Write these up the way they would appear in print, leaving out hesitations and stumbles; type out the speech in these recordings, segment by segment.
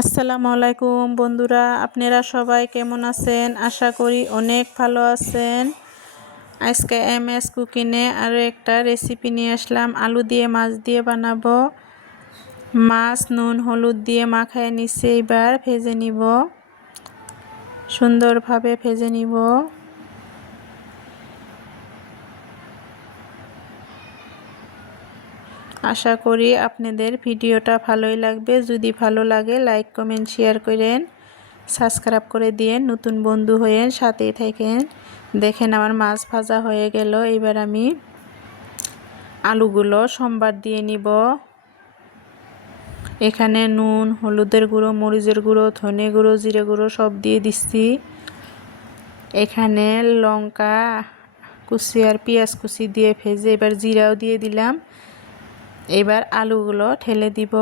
আসসালামু আলাইকুম বন্ধুরা, আপনারা সবাই কেমন আছেন? আশা করি অনেক ভালো আছেন। আজকে এমএস কুকিংয়ে আরও একটা রেসিপি নিয়ে আসলাম। আলু দিয়ে মাছ দিয়ে বানাবো। মাছ নুন হলুদ দিয়ে মাখায় নিচে, এবার ভেজে নিব, সুন্দরভাবে ভেজে নিব। আশা করি আপনাদের ভিডিওটা ভালোই লাগবে। যদি ভালো লাগে লাইক কমেন্ট শেয়ার করেন, সাবস্ক্রাইব করে দিয়ে নতুন বন্ধু হয়ে সাথেই থাকেন। দেখেন আমার মাছ ভাজা হয়ে গেল। এবার আমি আলুগুলো সম্বার দিয়ে নিব। এখানে নুন হলুদের গুঁড়ো মরিচের গুঁড়ো ধনে গুঁড়ো জিরে গুঁড়ো সব দিয়ে দিচ্ছি। এখানে লঙ্কা কুচি আর পেঁয়াজ কুচি দিয়ে ভেজে এবার জিরাও দিয়ে দিলাম। এবার আলুগুলো ঢেলে দিব,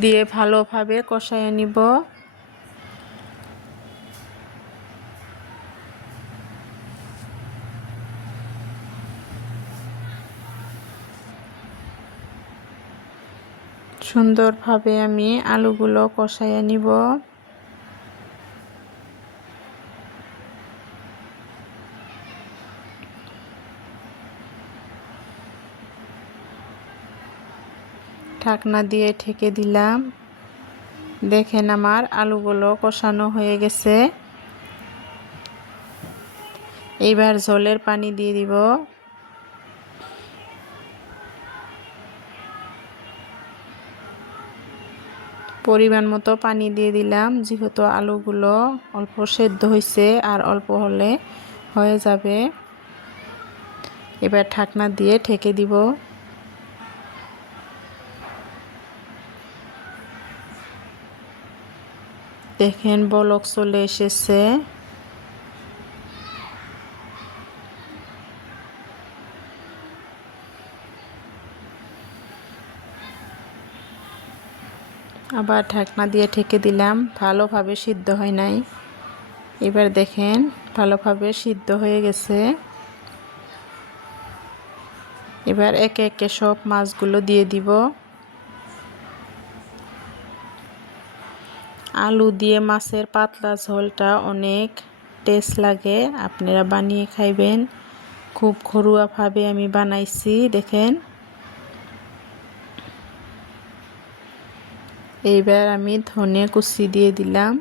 দিয়ে ভালোভাবে কষায় নিব। সুন্দরভাবে আমি আলুগুলো কষায় নিব। ঢাকনা দিয়ে ঢেকে দিলাম। দেখেন আমার আলুগুলো কষানো হয়ে গেছে। এইবার ঝোলের পানি দিয়ে দিব। পরিমাণ মতো পানি দিয়ে দিলাম, যেহেতু আলুগুলো অল্প সেদ্ধ হয়েছে আর অল্প হলে হয়ে যাবে। এবার ঢাকনা দিয়ে ঢেকে দিব। দেখেন বলক চলে এসেছে। আবার ঢাকনা দিয়ে ঢেকে দিলাম, ভালোভাবে সিদ্ধ হয় নাই। এবার দেখেন ভালোভাবে সিদ্ধ হয়ে গেছে। এবার একে একে সব মাছগুলো দিয়ে দিব। আলু দিয়ে মাছের পাতলা ঝোলটা অনেক টেস্ট লাগে, আপনারা বানিয়ে খাইবেন। খুব ঘরোয়াভাবে আমি বানাইছি। দেখেন এইবার আমি ধনে কুচি দিয়ে দিলাম।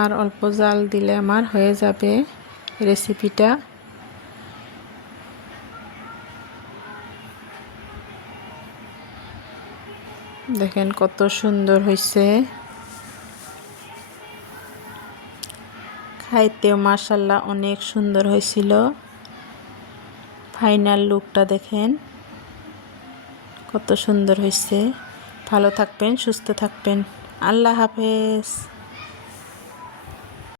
আর অল্প জাল দিলে আমার হয়ে যাবে রেসিপিটা। দেখেন কত সুন্দর হয়েছে, খাইতেও মাশাআল্লাহ অনেক সুন্দর হয়েছিল। ফাইনাল লুকটা দেখেন কত সুন্দর হয়েছে। ভালো থাকবেন, সুস্থ থাকবেন। আল্লাহ হাফেজ।